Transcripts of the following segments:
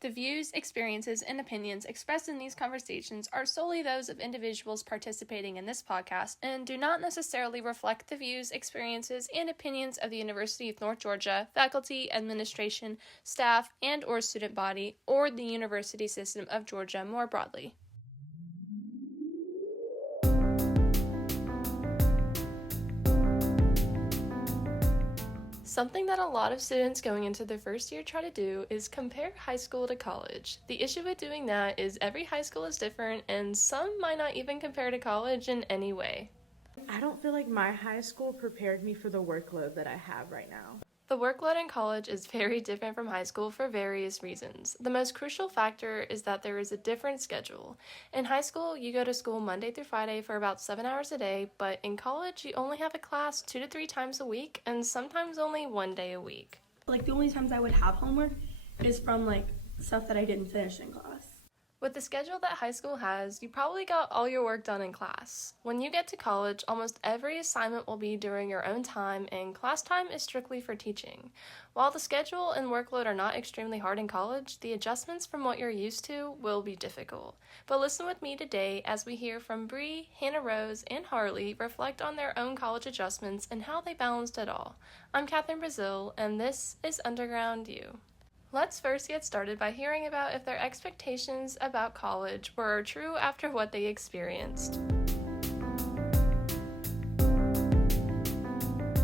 The views, experiences, and opinions expressed in these conversations are solely those of individuals participating in this podcast and do not necessarily reflect the views, experiences, and opinions of the University of North Georgia, faculty, administration, staff, and/or student body, or the university system of Georgia more broadly. Something that a lot of students going into their first year try to do is compare high school to college. The issue with doing that is every high school is different, and some might not even compare to college in any way. I don't feel like my high school prepared me for the workload that I have right now. The workload in college is very different from high school for various reasons. The most crucial factor is that there is a different schedule. In high school, you go to school Monday through Friday for about 7 hours a day, but in college, you only have a class 2 to 3 times a week, and sometimes only 1 day a week. Like, the only times I would have homework is from, stuff that I didn't finish in class. With the schedule that high school has, you probably got all your work done in class. When you get to college, almost every assignment will be during your own time, and class time is strictly for teaching. While the schedule and workload are not extremely hard in college, the adjustments from what you're used to will be difficult. But listen with me today as we hear from Bree, Hannahrose, and Harley reflect on their own college adjustments and how they balanced it all. I'm Catherine Brazil, and this is Underground U. Let's first get started by hearing about if their expectations about college were true after what they experienced.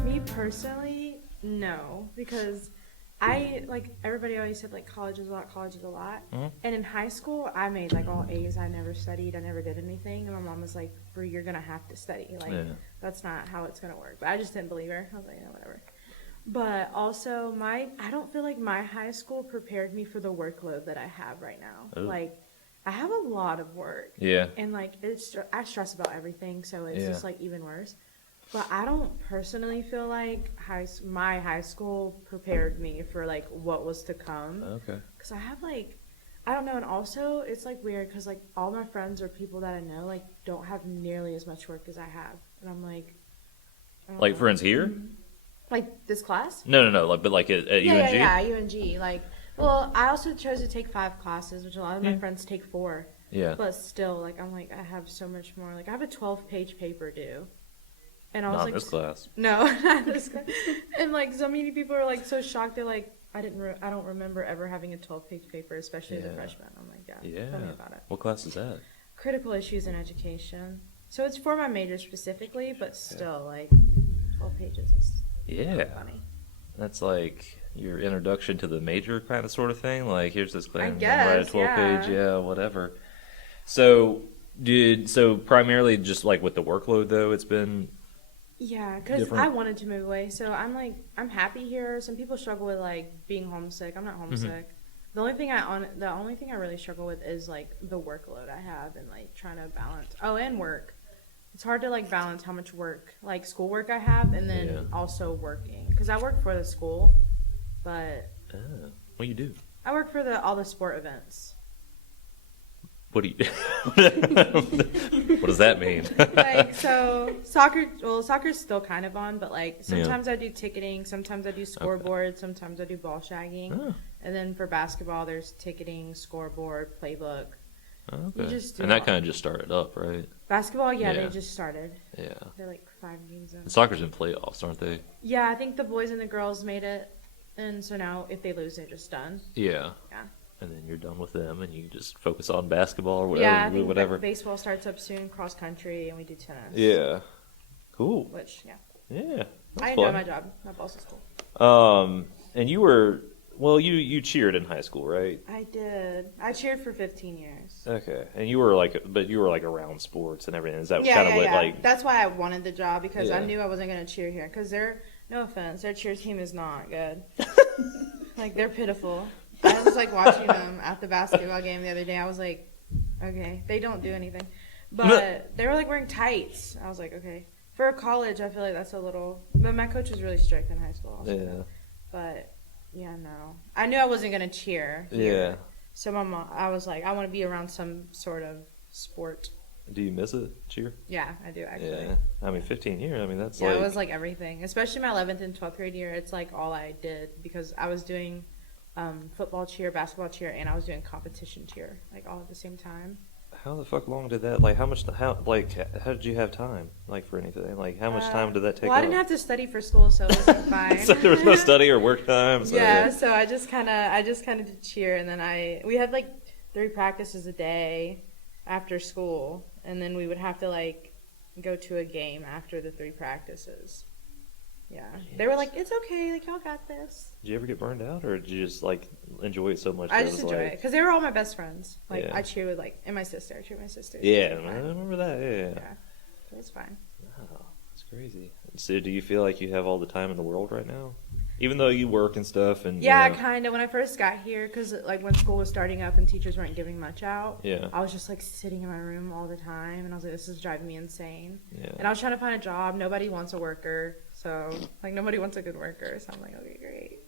Me personally, no, because everybody always said, college is a lot. Mm-hmm. And in high school, I made, all A's. I never studied. I never did anything. And my mom was like, Brie, you're going to have to study. That's not how it's going to work. But I just didn't believe her. I was like, yeah, whatever. But also, I don't feel like my high school prepared me for the workload that I have right now. Ooh. I have a lot of work. Yeah. And, I stress about everything, so it's Yeah. just, even worse. But I don't personally feel like my high school prepared me for, what was to come. Okay. Because I have, I don't know, and also, it's, weird, because, all my friends or people that I know, don't have nearly as much work as I have. And I'm like... I don't know. Friends here? This class? No. But at UNG? Yeah, UNG. Well, I also chose to take 5 classes, which a lot of my friends take 4. Yeah. But still, I have so much more. I have a 12-page paper due. And I was Not this class. No, not this class. And, so many people are, so shocked. They're like, I don't remember ever having a 12-page paper, especially as a freshman. I'm like, yeah, tell me about it. What class is that? Critical issues in education. So it's for my major specifically, but still, 12 pages is... Yeah. Funny. That's your introduction to the major kind of sort of thing. Here's this class. I guess, write a 12-page, whatever. So primarily just with the workload though, it's been because I wanted to move away. So I'm happy here. Some people struggle with being homesick. I'm not homesick. Mm-hmm. The only thing I really struggle with is the workload I have and trying to balance. Oh, and work. It's hard to balance how much work, schoolwork I have, and then also working. Because I work for the school, but... what do you do? I work for all the sport events. What do you... What does that mean? So soccer's still kind of on, but sometimes I do ticketing, sometimes I do scoreboard, sometimes I do ball shagging. Oh. And then for basketball, there's ticketing, scoreboard, playbook. Okay. And that kind of just started up, right? Basketball, they just started. Yeah. They're 5 games in. And soccer's in playoffs, aren't they? Yeah, I think the boys and the girls made it. And so now if they lose, they're just done. Yeah. Yeah. And then you're done with them and you just focus on basketball or whatever. Yeah, I think whatever. Baseball starts up soon, cross country, and we do tennis. Yeah. Cool. Which, yeah. Yeah. I enjoy my job. My boss is cool. And you were... Well, you cheered in high school, right? I did. I cheered for 15 years. Okay, and you were around sports and everything. Is that what That's why I wanted the job because I knew I wasn't gonna cheer here. Because no offense, their cheer team is not good. They're pitiful. I was watching them at the basketball game the other day. I was like, okay, they don't do anything, but they were wearing tights. I was like, okay, for college, I feel like that's a little. But my coach was really strict in high school. Also. Yeah, but. Yeah, no. I knew I wasn't going to cheer here. Yeah. So I was like, I want to be around some sort of sport. Do you miss it, cheer? Yeah, I do, actually. Yeah. 15 years, that's it was everything. Especially my 11th and 12th grade year, it's all I did because I was doing football cheer, basketball cheer, and I was doing competition cheer, like all at the same time. How the fuck long did that? Like, how did you have time? Like, for anything? Like, how much time did that take? Well, I didn't have to study for school, so it was like fine. So there was no study or work time. So Yeah, so I just kind of did cheer, and then we had like 3 practices a day after school, and then we would have to like go to a game after the 3 practices. Yeah, they were like, "It's okay, like y'all got this." Did you ever get burned out, or did you just like enjoy it so much? I just enjoy it because they were all my best friends. Like Yeah. I cheer with and my sister. I cheer with my sister. Yeah, I remember that. Yeah. Yeah, it was fine. Wow, that's crazy. So, do you feel like you have all the time in the world right now, even though you work and stuff? And Yeah, kind of. When I first got here, because like when school was starting up and teachers weren't giving much out, Yeah. I was just like sitting in my room all the time, and I was like, this is driving me insane. Yeah. And I was trying to find a job. Nobody wants a worker, so like nobody wants a good worker. So I'm like, okay, great.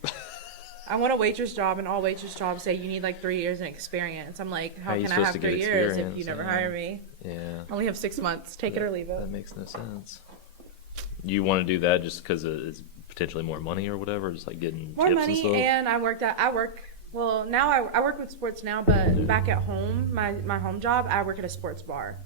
I want a waitress job, and all waitress jobs say you need like 3 years in experience. I'm like, how How are you can I supposed have to get 3 years if experience? you never Yeah. hire me? Yeah. I only have 6 months. Take it or leave it. That makes no sense. You want to do that just because it's potentially more money or whatever, just like getting More tips money, and stuff? and well, now I work with sports now, but back at home, my home job, I work at a sports bar.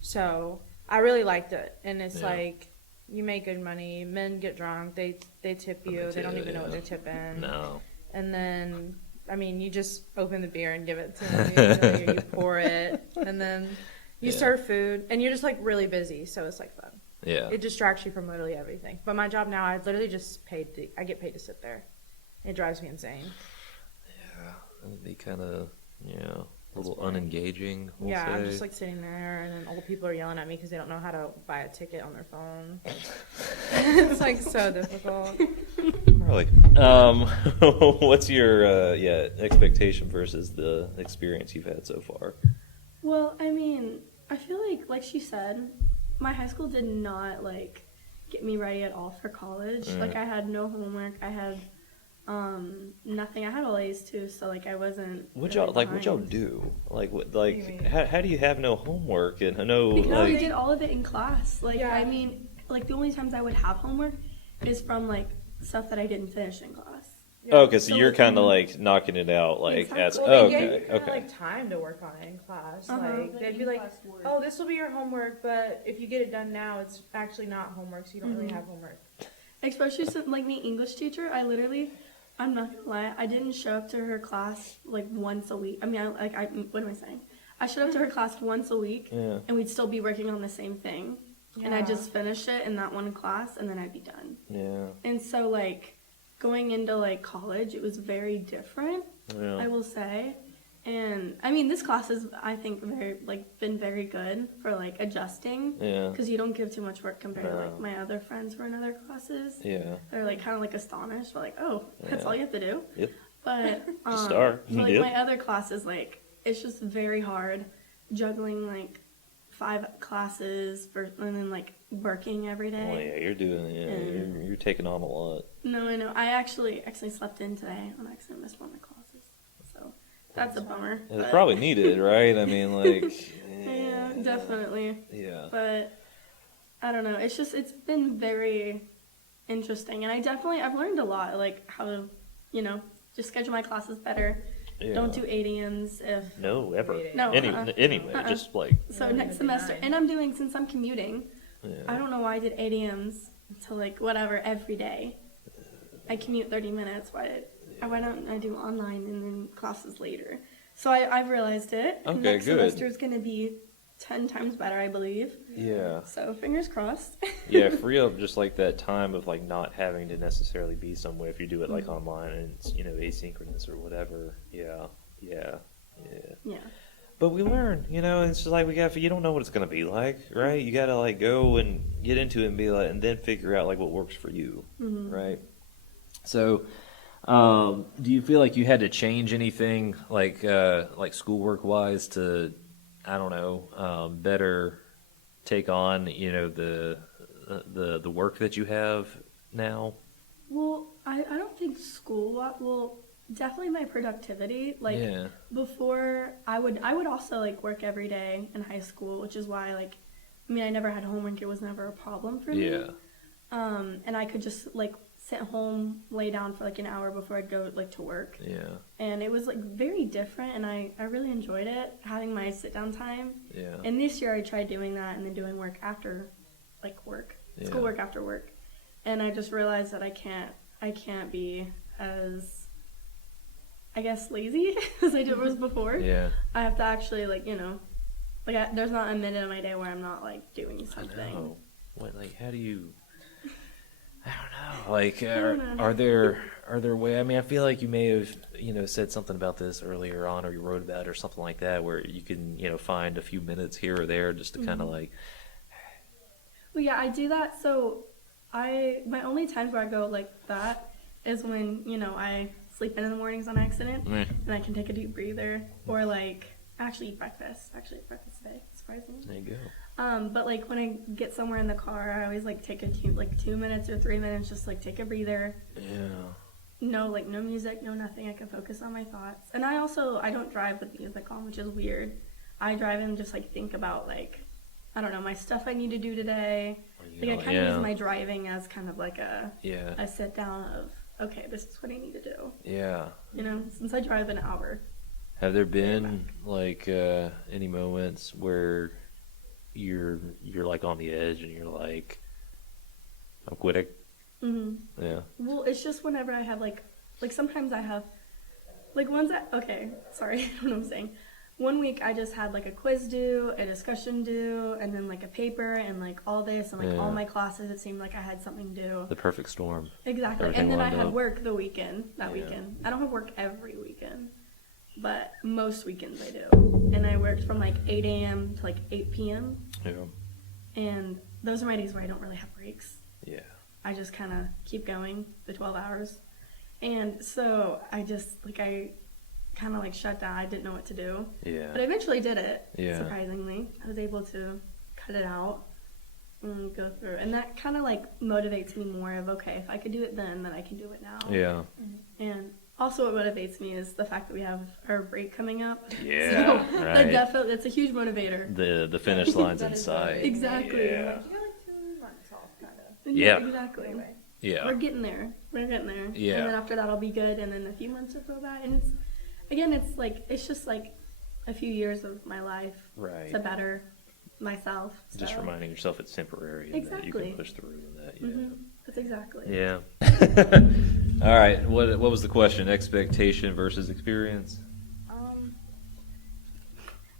So I really liked it, and it's Yeah. like you make good money. Men get drunk, they tip you. They don't even know what they're tipping. No. And then, I mean, you just open the beer and give it to them. You pour it, and then you Yeah. serve food, and you're just like really busy. So it's like fun. Yeah. It distracts you from literally everything. But my job now, I literally just I get paid to sit there. It drives me insane. Yeah. That'd be kind of, a little boring. unengaging, we'll Yeah, say. I'm just like sitting there, and then old people are yelling at me because they don't know how to buy a ticket on their phone. It's like so difficult. Really. What's your expectation versus the experience you've had so far? Well, I mean, I feel like she said, my high school did not like get me ready at all for college. Mm. Like I had no homework. I had nothing. I had all A's too, so like I wasn't. What really y'all behind. do? Like what? do you mean? How do you have no homework and no Because like? we did all of it in class. Like Yeah. I mean, like the only times I would have homework is from like stuff that I didn't finish in class. Okay, so So you're like, kind of like knocking it out, like Exactly. as Well, they gave okay, you kinda, okay. like time to work on it in class. Uh-huh. Like they'd be like, "Oh, this will be your homework, but if you get it done now, it's actually not homework, so you don't really have homework." Especially since like my English teacher, I'm not gonna lie, I didn't show up to her class like once a week. I mean, what am I saying? I showed up to her class once a week, Yeah. and we'd still be working on the same thing. And I Yeah. just finished it in that one class, and then I'd be done. Yeah. And so like going into like college, it was very different, I Yeah. will say. And I mean, this class has, I think, been very good for like adjusting, Yeah. because you don't give too much work compared to like No. my other friends who are in other classes. Yeah. They're like kind of like astonished. They're like, "Oh, that's Yeah. all you have to do." Yep. But Just start. for, like Yep. my other classes, like it's just very hard juggling like 5 classes and then like working every day. Well, yeah, you're doing. Yeah, you're taking on a lot. No, I know. I actually slept in today and I accidentally missed one of my classes. So that's a bummer. It's but- probably needed, right? I mean, like. Yeah, definitely. Yeah. But I don't know. It's been very interesting, and I've learned a lot, like how to, just schedule my classes better. Yeah. Don't do 8 if No, ever. No, Anyway, Uh-uh. just like. so Yeah, next maybe semester. 9. And I'm doing, since I'm commuting, Yeah. I don't know why I did 8 a.m.s to like whatever every day. I commute 30 minutes. Why don't I do online and then classes later? So I've realized it. Okay, Next good. semester is going to be 10 times better, I believe. Yeah. So fingers crossed. Yeah, free up just like that time of like not having to necessarily be somewhere if you do it like Mm-hmm. online and it's, asynchronous or whatever. Yeah. Yeah. But we learn, it's just like you don't know what it's gonna be like, right? You gotta like go and get into it and be like, and then figure out like what works for you, Mm-hmm. right? So, do you feel like you had to change anything like schoolwork wise to, I don't know, better take on the work that you have now? Well, I don't think well, definitely my productivity. Like Yeah. before, I would also like work every day in high school, which is why I never had homework. It was never a problem for me. Yeah. And I could just like sit home, lay down for like an hour before I'd go like to work. Yeah. And it was like very different, and I really enjoyed it, having my sit down time. Yeah. And this year I tried doing that and then doing work after like work, Yeah. schoolwork after work. And I just realized that I can't be as, I guess, lazy as I was before. Yeah. I have to actually like, there's not a minute of my day where I'm not like doing I something. know. What, like, how do you? I don't know. Like, don't know. are there way? I mean, I feel like you may have, said something about this earlier on, or you wrote about it, or something like that, where you can, find a few minutes here or there just to kind of like. Well, yeah, I do that. So my only times where I go like that is when, I sleep in the mornings on accident, Meh. and I can take a deep breather, or like actually eat breakfast. Actually ate breakfast today, surprisingly. There you go. But like when I get somewhere in the car, I always like take 2 minutes or 3 minutes, just like take a breather. Yeah. No music, no nothing. I can focus on my thoughts. And I don't drive with music on, which is weird. I drive and just like think about like, I don't know, my stuff I need to do today. Like I kind of use my driving as kind of like a sit down of, okay, this is what I need to do. Yeah. Since I drive an hour. Have there been like any moments where you're like on the edge and you're like, I'm quitting? Mm-hmm. Yeah. Well, it's just whenever I have like sometimes I have like okay, sorry, I don't know what I'm saying. One week I just had like a quiz due, a discussion due, and then like a paper and like all this and like all my classes. It seemed like I had something due. The perfect storm. Exactly. Everything And then I lined had up. work the weekend, weekend. I don't have work every weekend, but most weekends I do. And I worked from like 8 a.m. to like 8 p.m. Yeah. And those are my days where I don't really have breaks. Yeah. I just kind of keep going the 12 hours. And so I kind of like shut down. I didn't know what to do. Yeah. But I eventually did it, Yeah. surprisingly. I was able to cut it out and go through. And that kind of like motivates me more of, okay, if I could do it then I can do it now. Yeah. And also what motivates me is the fact that we have our break coming up. Yeah, So right. that's a huge motivator. The finish line's in That is sight. right. Exactly. Yeah. You're like 2 months off, kind of. Yeah. Exactly. Anyway. Yeah. We're getting there. Yeah. And then after that I'll be good, and then a few months will go by, and it's just like a few years of my life Right. to better myself. Just so. reminding yourself it's temporary and that you Exactly. can push through and that. Yeah. Mm-hmm. That's exactly. Yeah. All right. What was the question? Expectation versus experience?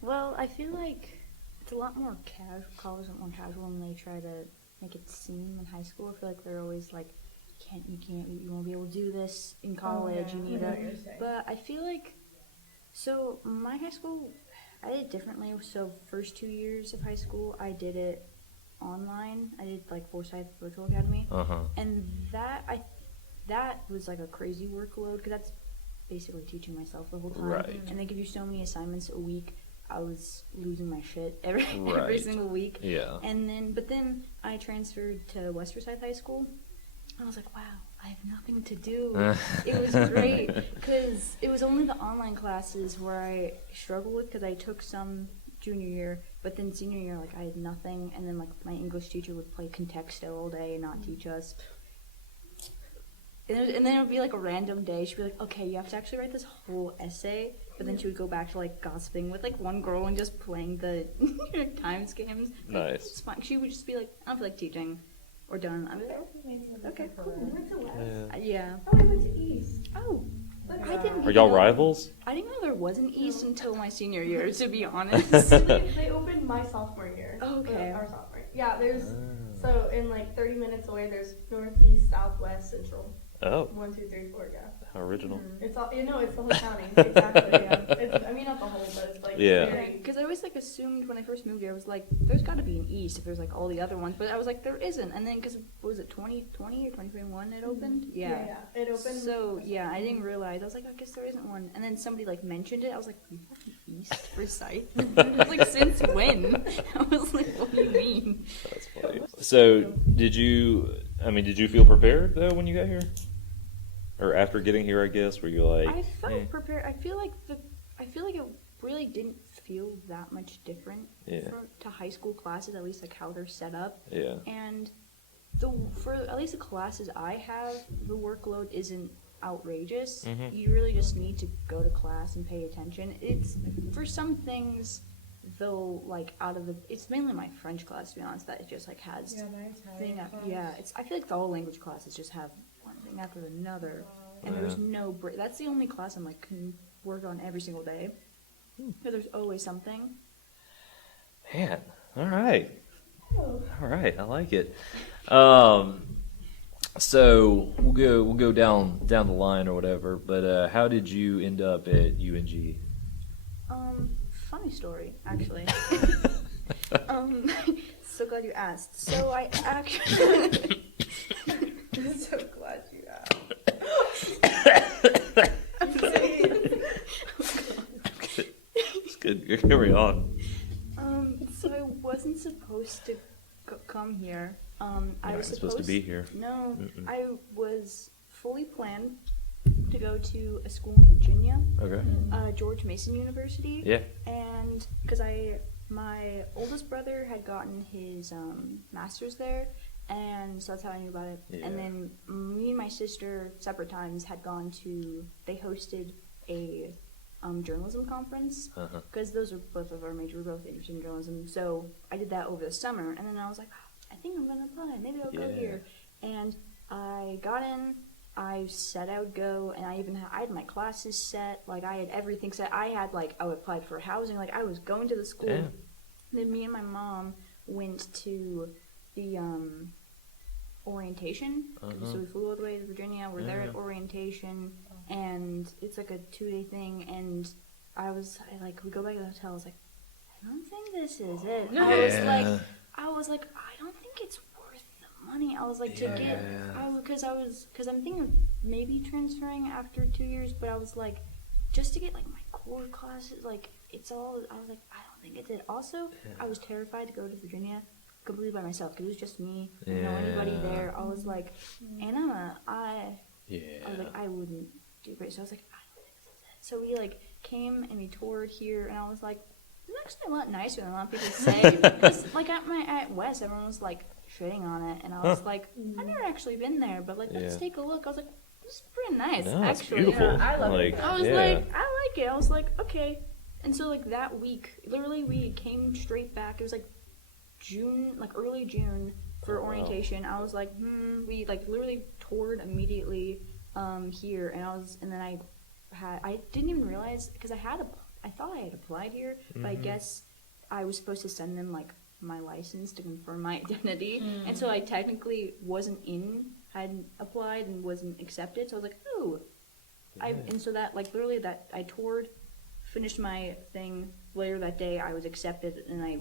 Well, I feel like it's a lot more casual. College is a lot more casual, and they try to make it seem in high school. I feel like they're always like, you won't be able to do this in college. yeah. You need I know to. what you're saying. But I feel like, so my high school, I did it differently. So first 2 years of high school, I did it online. I did like Forsyth Virtual Academy, and that was like a crazy workload because that's basically teaching myself the whole time. Right. And they give you so many assignments a week. I was losing my shit every Right. single week. Yeah. But then I transferred to West Forsyth High School. I was like, wow, I have nothing to do. It was great because it was only the online classes where I struggled with because I took some junior year, but then senior year, like I had nothing. And then like my English teacher would play Contexto all day and not teach us. And then it would be like a random day. She'd be like, okay, you have to actually write this whole essay. But then she would go back to like gossiping with like one girl and just playing the times games. Like, Nice. it's fine. She would just be like, I don't feel like teaching. Or done. I'd be like, okay, cool. Yeah. Oh, I went to East. Oh, I didn't. Are y'all rivals? I didn't know there was an East until my senior year, to be honest. They opened my sophomore year. Okay. Our sophomore year. Yeah, so in like 30 minutes away, there's north, east, south, west, central. Oh, 1, 2, 3, 4, yeah. how original. It's all, it's the whole county. Exactly, yeah. Not the whole, but it's like Yeah. very. Because I always like assumed when I first moved here, I was like, there's got to be an East if there's like all the other ones. But I was like, there isn't. And then because was it 2020 or 2021 it opened? Yeah. It opened. So yeah, I didn't realize. I was like, I guess there isn't one. And then somebody like mentioned it. I was like, you have an East Forsyth? I was like, since when? I was like, what do you mean? That's funny. So, did you feel prepared though when you got here? Or after getting here, I guess, were you like? I felt prepared. I feel like it really didn't feel that much different Yeah. to high school classes, at least like how they're set up. Yeah. And for at least the classes I have, the workload isn't outrageous. Mhm. You really just need to go to class and pay attention. It's for some things, though, like it's mainly my French class, to be honest, that it just like has I feel like all language classes just have one thing after another, and there's no break. That's the only class I'm like can work on every single day. But there's always something. Man, all right, I like it. So we'll go down the line or whatever. But how did you end up at UNG? Funny story, actually. So glad you asked. So I actually. I'm so glad you asked. It's good. Carry on. So I wasn't supposed to come here. I was supposed to be here. No, Mm-mm. I was fully planned to go to a school in Virginia, Okay. George Mason University. Yeah. And because my oldest brother had gotten his master's there, and so that's how I knew about it. Yeah. And then me and my sister, separate times, had gone to. They hosted a journalism conference Uh-huh. because those are both of our major. We're both interested in journalism, so I did that over the summer, and then I was like, I think I'm gonna apply. Maybe I'll go Yeah. here. And I got in. I said I would go, and I had my classes set. Like I had everything set. I applied for housing. Like I was going to the school. Yeah. Then me and my mom went to the orientation. Uh-huh. So we flew all the way to Virginia. We're there at orientation, and it's like a 2-day thing. And we go back to the hotel. I was like, I don't think this is it. Yeah. I was like, I don't think it's worth the money. I was like, because I'm thinking of maybe transferring after 2 years, but I was like, just to get like my core classes, like it's all. I was like, I don't think it's it. Also, I was terrified to go to Virginia completely by myself because it was just me. I didn't know anybody there. I was like, and I was like, I wouldn't do great. So I was like, I don't think this is it. So we like came and we toured here, and I was like, it's actually a lot nicer than a lot of people say. Because like at West, everyone was like shitting on it, and I was like, I've never actually been there, but like let's take a look. I was like, this is pretty nice. No, it's actually, beautiful. I love it. I was like, I like it. I was like, okay. And so like that week, literally we came straight back. It was like June, like early June for orientation. I was like, we like literally toured immediately here, and then I didn't even realize because I thought I had applied here, but I guess I was supposed to send them like my license to confirm my identity, and so I technically hadn't applied and wasn't accepted. So I was like, oh, and so that like literally that I toured, finished my thing later that day. I was accepted, and I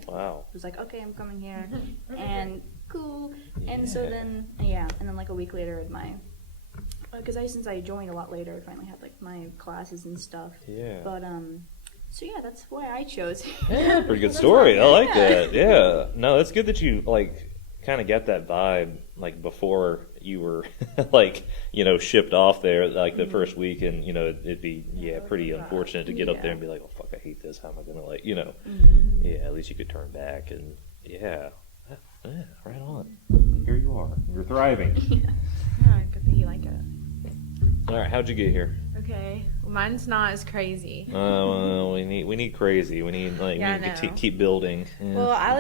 was like, okay, I'm coming here, and cool. And so then and then like a week later, because since I joined a lot later, I finally had like my classes and stuff. Yeah. But so yeah, that's why I chose. Yeah, pretty good story. I like that. Yeah. No, that's good that you like kind of get that vibe like before you were like, shipped off there like the first week, and it'd be pretty unfortunate to get up there and be like, oh fuck, I hate this. How am I gonna at least you could turn back and right on. Here you are. You're thriving. Yeah, good thing you like it. All right, how'd you get here? Okay, mine's not as crazy. Well, we need crazy. We need we need to keep building. Yeah. Well, I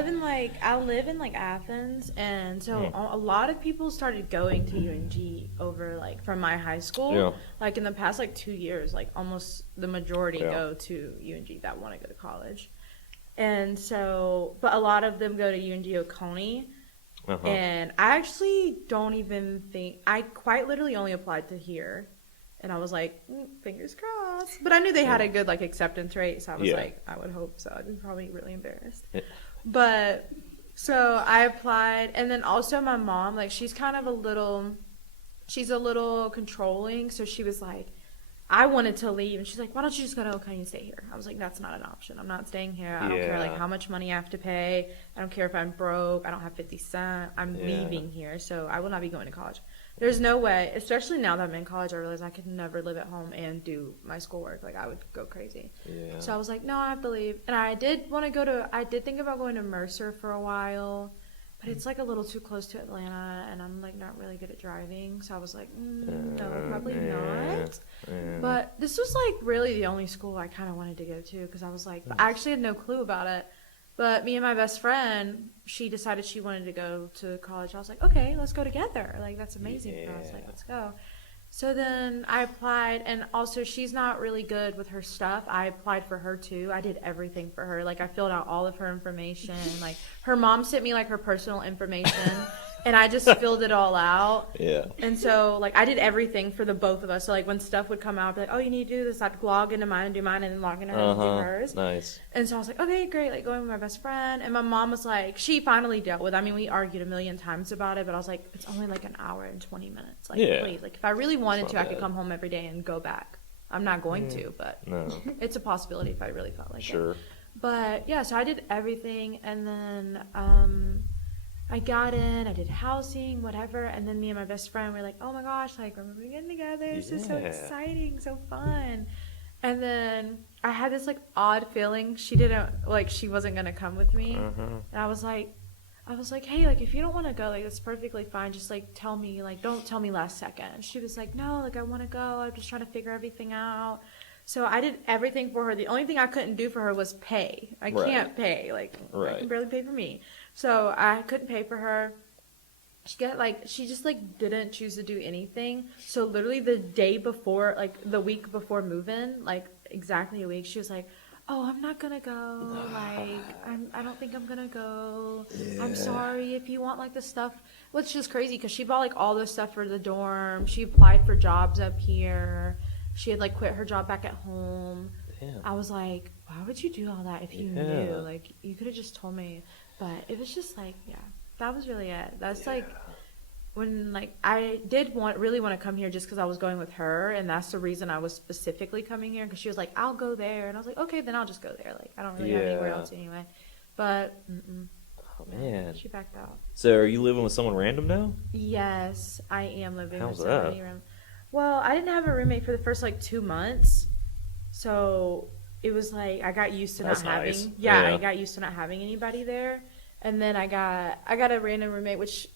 live in Athens, and so a lot of people started going to UNG over from my high school. Yeah. Like in the past 2 years, almost the majority go to UNG that want to go to college, and so but a lot of them go to UNG Oconee. Uh-huh. And I actually don't even think I quite literally only applied to here. And I was like, fingers crossed. But I knew they had a good acceptance rate, so I was like, I would hope so. I'd be probably really embarrassed. Yeah. But so I applied, and then also my mom, she's kind of a little controlling, so she was like, I wanted to leave, and she's like, why don't you just go to Oconee and stay here? I was like, that's not an option. I'm not staying here. I don't care how much money I have to pay. I don't care if I'm broke. I don't have 50 cents. I'm leaving here, so I will not be going to college. There's no way, especially now that I'm in college, I realize I could never live at home and do my schoolwork. I would go crazy. Yeah. So I was like, no, I have to leave. And I did think about going to Mercer for a while, but it's like a little too close to Atlanta, and I'm like not really good at driving, so I was like, no, probably not. But this was like really the only school I kind of wanted to go to, because I was like, I actually had no clue about it. But me and my best friend, she decided she wanted to go to college. I was like, okay, let's go together. Like, that's amazing. I was like, let's go. So then I applied, and also she's not really good with her stuff. I applied for her too. I did everything for her. Like, I filled out all of her information. Like, her mom sent me like her personal information, and I just filled it all out. Yeah. And so like I did everything for the both of us. So like when stuff would come out, I'd be like, oh, you need to do this. I'd log into mine and do mine, and then log into hers and do hers. Nice. And so I was like, okay, great. Like going with my best friend, and my mom was like, she finally dealt with it. I mean, we argued a million times about it, but I was like, it's only like an hour and 20 minutes. Like, please, like if I really wanted to, I could come home every day and go back. I'm not going to, but it's a possibility if I really felt like it. But yeah, so I did everything, and then I got in, I did housing, whatever, and then me and my best friend were like, oh my gosh, like we're moving in together. This is so exciting, so fun. And then I had this like odd feeling she wasn't gonna come with me. And I was like, hey, like if you don't want to go, like that's perfectly fine. Just like tell me, like don't tell me last second. She was like, no, like I want to go. I'm just trying to figure everything out. So I did everything for her. The only thing I couldn't do for her was pay. I can't pay. Like I can barely pay for me. So I couldn't pay for her. She just like didn't choose to do anything. So literally the day before, like the week before move-in, like exactly a week, she was like, oh, I'm not gonna go. Like I don't think I'm gonna go. I'm sorry. If you want like the stuff, which is crazy because she bought like all the stuff for the dorm. She applied for jobs up here. She had like quit her job back at home. I was like, why would you do all that if you knew? Like you could have just told me. But it was just like, that was really it. That's like when like I did really want to come here just because I was going with her, and that's the reason I was specifically coming here, because she was like, I'll go there, and I was like, okay, then I'll just go there. Like I don't really have anywhere else anyway. But oh man, she backed out. So are you living with someone random now? Yes, I am living How's with somebody random. Well, I didn't have a roommate for the first like 2 months, so it was like I got used to not having. I got used to not having anybody there. And then I got a random roommate, which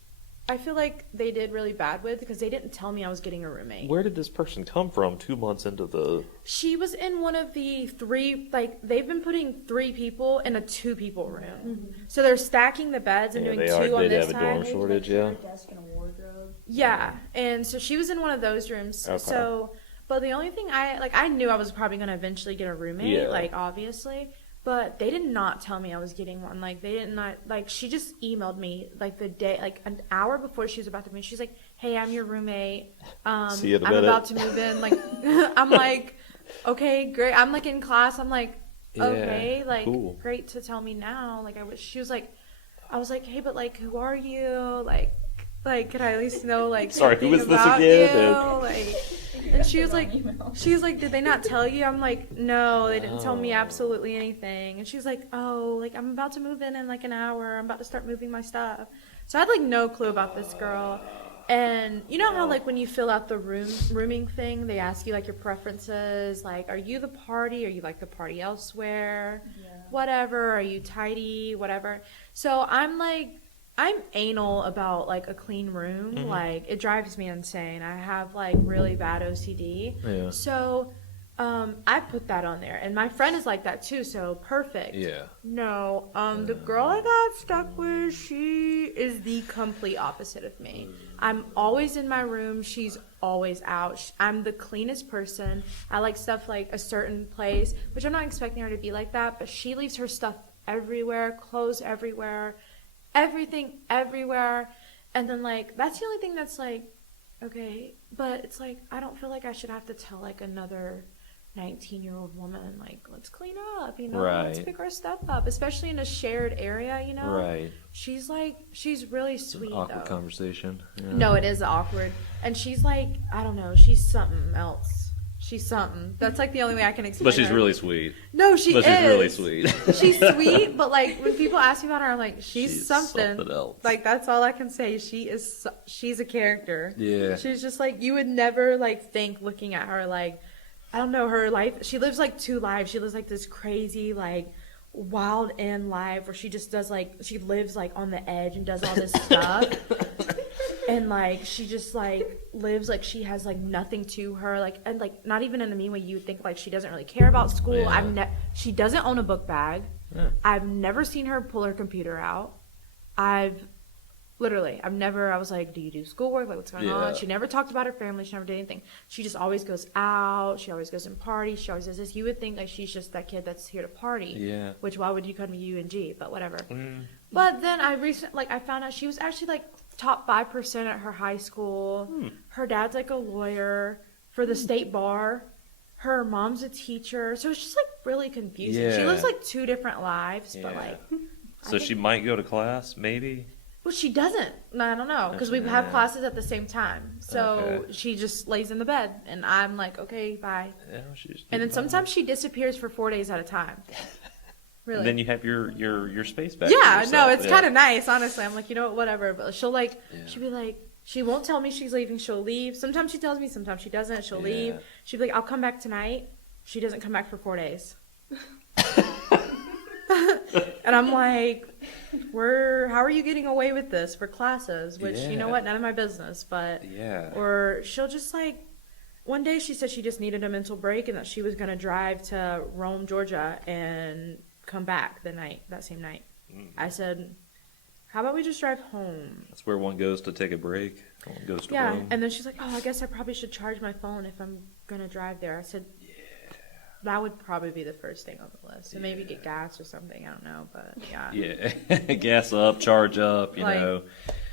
I feel like they did really bad with, because they didn't tell me I was getting a roommate. Where did this person come from 2 months into the... She was in one of the 3, like, they've been putting 3 people in a 2-people room. Mm-hmm. So they're stacking the beds and doing 2 on this side. They have a dorm shortage, A desk and a wardrobe. Yeah, and so she was in one of those rooms. Okay. So, but the only thing I knew I was probably going to eventually get a roommate, like, obviously. But they did not tell me I was getting one. Like, they did not, like, she just emailed me, like, the day, like, an hour before she was about to move. She's like, hey, I'm your roommate. I'm about to move in. Like, I'm like, okay, great. I'm, like, in class. I'm like, okay, like, cool. Great to tell me now. Like, she was like, I was like, hey, but, like, who are you? Like, could I at least know, like, sorry, who is this again? Like, and she was like, did they not tell you? I'm like, no, they didn't tell me absolutely anything. And she was like, oh, like, I'm about to move in like an hour. I'm about to start moving my stuff. So I had like no clue about this girl. And you know how like when you fill out the rooming thing, they ask you like your preferences, like, are you the party? Are you like the party elsewhere? Yeah. Whatever. Are you tidy? Whatever. So I'm anal about like a clean room. Mm-hmm. Like it drives me insane. I have like really bad OCD. Yeah. So I put that on there, and my friend is like that too, so perfect. Yeah. No, the girl I got stuck with, she is the complete opposite of me. I'm always in my room, she's always out. I'm the cleanest person. I like stuff like a certain place, which I'm not expecting her to be like that, but she leaves her stuff everywhere, clothes everywhere, everything everywhere. And then like that's the only thing that's like okay, but it's like I don't feel like I should have to tell like another 19-year-old woman like let's clean up, you know, right. Let's pick our stuff up, especially in a shared area, you know. Right. She's really sweet. Awkward though. Conversation. Yeah. No, it is awkward. And she's like, I don't know, she's something else. She's something. That's like the only way I can explain But she's her. Really sweet. No, she is. But she's really sweet. She's sweet, but like when people ask me about her, I'm like, she's something else. Like that's all I can say. She's a character. Yeah. She's just like you would never like think looking at her like, I don't know, her life. She lives like 2 lives. She lives like this crazy like wild in life where she just does like, she lives like on the edge and does all this stuff. And like she just like lives like she has like nothing to her, like, and like not even in a mean way. You would think like she doesn't really care about school. Yeah. She doesn't own a book bag. Yeah. I've never seen her pull her computer out. I was like, do you do schoolwork? Like, what's going on? She never talked about her family. She never did anything. She just always goes out. She always goes and parties. She always does this. You would think like she's just that kid that's here to party. Yeah. Which, why would you come to UNG? But whatever. Mm. But then I found out she was actually like top 5% at her high school. Her dad's like a lawyer for the state bar. Her mom's a teacher. So it's just like really confusing. Yeah. She lives like 2 different lives, but Yeah. like. So she might go to class, maybe? Well, she doesn't. No, I don't know, because we have Yeah. classes at the same time. So Okay. she just lays in the bed, and I'm like, okay, bye. Yeah, she's And then sometimes she disappears for 4 days at a time. Really? And then you have your space back. to Yeah, yourself. no, it's Yeah. kind of nice, honestly. I'm like, you know what, whatever. But she'll like, Yeah. she'll be like, she won't tell me she's leaving. She'll leave. Sometimes she tells me, sometimes she doesn't. She'll leave. Yeah. She'll be like, I'll come back tonight. She doesn't come back for 4 days. And I'm like, how are you getting away with this for classes? Which, you know Yeah. what, none of my business, but, Yeah. or she'll just like, one day she said she just needed a mental break and that she was going to drive to Rome, Georgia and come back that same night. I said, how about we just drive home? That's where one goes to take a break. One goes to Yeah, Rome. and then she's like, oh, I guess I probably should charge my phone if I'm going to drive there. I said, that would probably be the first thing on the list. And maybe get gas or something. I don't know, but yeah. Yeah. Gas up, charge up, you Like- know.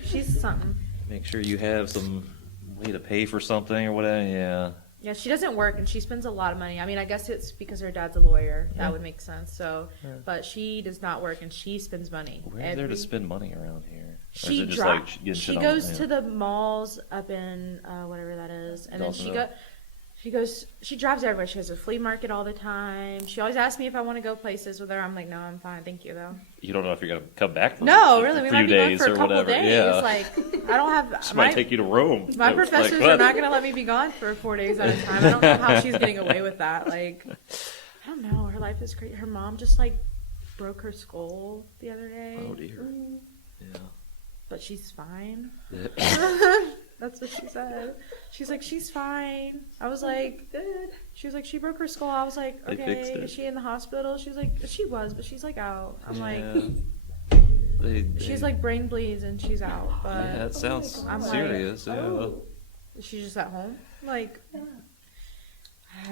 She's something. Make sure you have some way to pay for something or whatever. Yeah. Yeah, she doesn't work and she spends a lot of money. I mean, I guess it's because her dad's a lawyer. That would make sense. So, but she does not work and she spends money. Where's there to spend money around here? Or is She it just dri- like getting She shit on goes the to the malls up in whatever that is, and then Dawsonville. she drives everywhere. She has a flea market all the time. She always asks me if I want to go places with her. I'm like, no, I'm fine, thank you though. You don't know if you're gonna come back. For No, a really, we few might be going days for a or couple whatever. days. Yeah. Like, I don't have She might take you to Rome. my It's like, professors what? are not going to let me be gone for 4 days at a time. I don't know how she's getting away with that. Like, I don't know. Her life is crazy. Her mom just like broke her skull the other day. Oh dear. Yeah. But she's fine. That's what she said. She's like, she's fine. I was like, good. She was like, she broke her skull. I was like, They fixed okay, it. is she in the hospital? She was like, she was, but she's like out. I'm like, she's like brain bleeds and she's out. But Yeah, that sounds I'm like, serious. she's just at home. Like,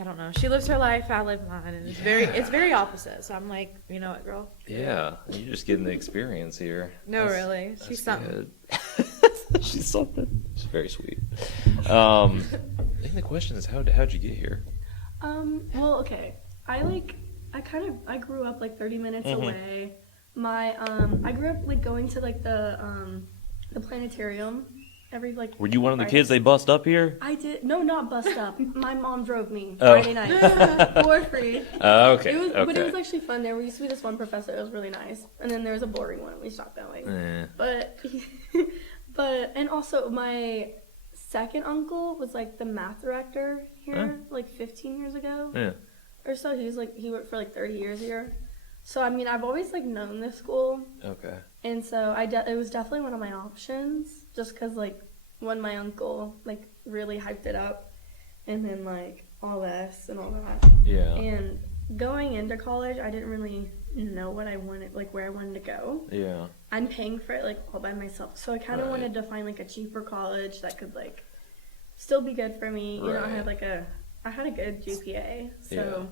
I don't know. She lives her life, I live mine, and it's very opposite. So I'm like, you know what, girl? Yeah. You're just getting the experience here. No, That's- really, that's she's something. good. She's something. She's very sweet. I think the question is how'd you get here? Well, okay. I grew up like 30 minutes away. I grew up like going to like the planetarium every like. Were you one of the Friday. kids they bust up here? I did not bust up. My mom drove me Oh. Friday night for free. Okay. It was, okay. but it was actually fun. There used to be this one professor. It was really nice. And then there was a boring one. We stopped going. Eh. But and also my second uncle was like the math director here like 15 years ago Yeah. or so. He worked for like 30 years here. So I mean, I've always like known this school, Okay. and so it was definitely one of my options, just because like when my uncle like really hyped it up, and then like all this and all that. Yeah. And going into college, I didn't really know what I wanted, like where I wanted to go. Yeah. I'm paying for it like all by myself, so I kind of Right. wanted to find like a cheaper college that could like still be good for me. You know, I had a good GPA, so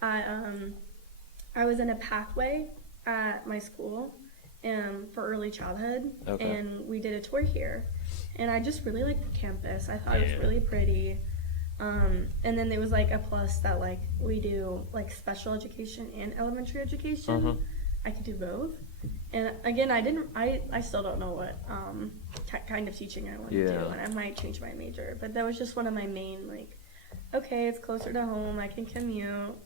I was in a pathway at my school for early childhood, Okay. and we did a tour here, and I just really liked the campus. I thought it Yeah. was really pretty. And then there was like a plus that like we do like special education and elementary education. I could do both. And again, I still don't know what kind of teaching I want to do, Yeah. and I might change my major. But that was just one of my main like, okay, it's closer to home. I can commute.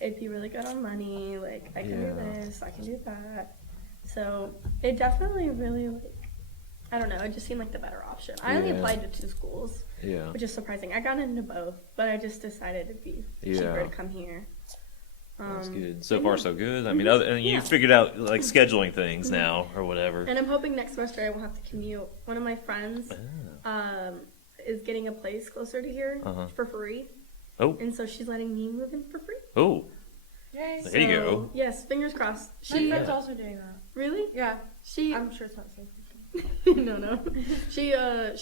It'd be really good on money. Like I can do this. I can do that. So it definitely really like, I don't know. It just seemed like the better option. I only Yeah. applied to 2 schools, Yeah. which is surprising. I got into both, but I just decided it'd be cheaper Yeah. to come here. That's good. So far, so good. I mean, and you figured out like scheduling things now or whatever. And I'm hoping next semester I won't have to commute. One of my friends is getting a place closer to here for free. Oh. And so she's letting me move in for free. Oh, Yay. there you go. Yes, fingers crossed. My friend's also doing that. Really? Yeah. She I'm sure it's not safe. no. She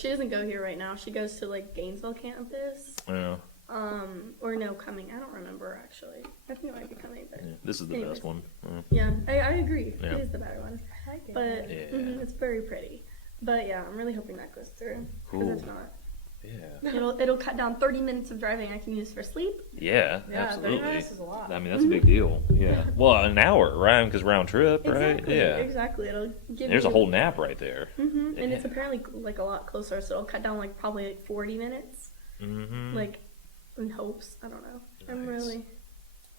doesn't go here right now. She goes to like Gainesville campus. Yeah. Or no, coming. I don't remember actually. I think it might be coming, but This is the Anyways. best one. yeah, I agree. Yeah. It is the better one. I like it. But Yeah. it's very pretty. But yeah, I'm really hoping that goes through. Cool. Because if not, Yeah. it'll cut down 30 minutes of driving I can use for sleep. Yeah, yeah, 30 absolutely. minutes is a lot. I mean, that's a big deal. Yeah. Well, an hour, right? Because round trip, right? Exactly. Yeah. Exactly. It'll give There's me a whole nap right there. And it's Yeah. apparently like a lot closer, so it'll cut down like probably like 40 minutes. Mm-hmm. Like in hopes. I don't know. I'm Nice. really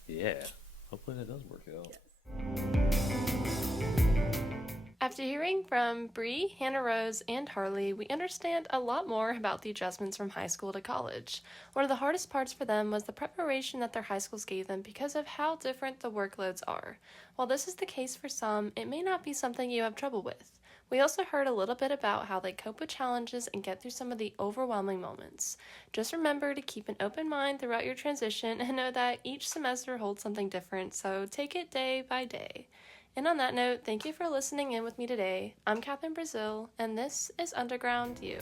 Yeah. Hopefully that does work out. After hearing from Bree, Hannahrose, and Harley, we understand a lot more about the adjustments from high school to college. One of the hardest parts for them was the preparation that their high schools gave them because of how different the workloads are. While this is the case for some, it may not be something you have trouble with. We also heard a little bit about how they cope with challenges and get through some of the overwhelming moments. Just remember to keep an open mind throughout your transition and know that each semester holds something different, so take it day by day. And on that note, thank you for listening in with me today. I'm Catherine Brazil, and this is Underground U.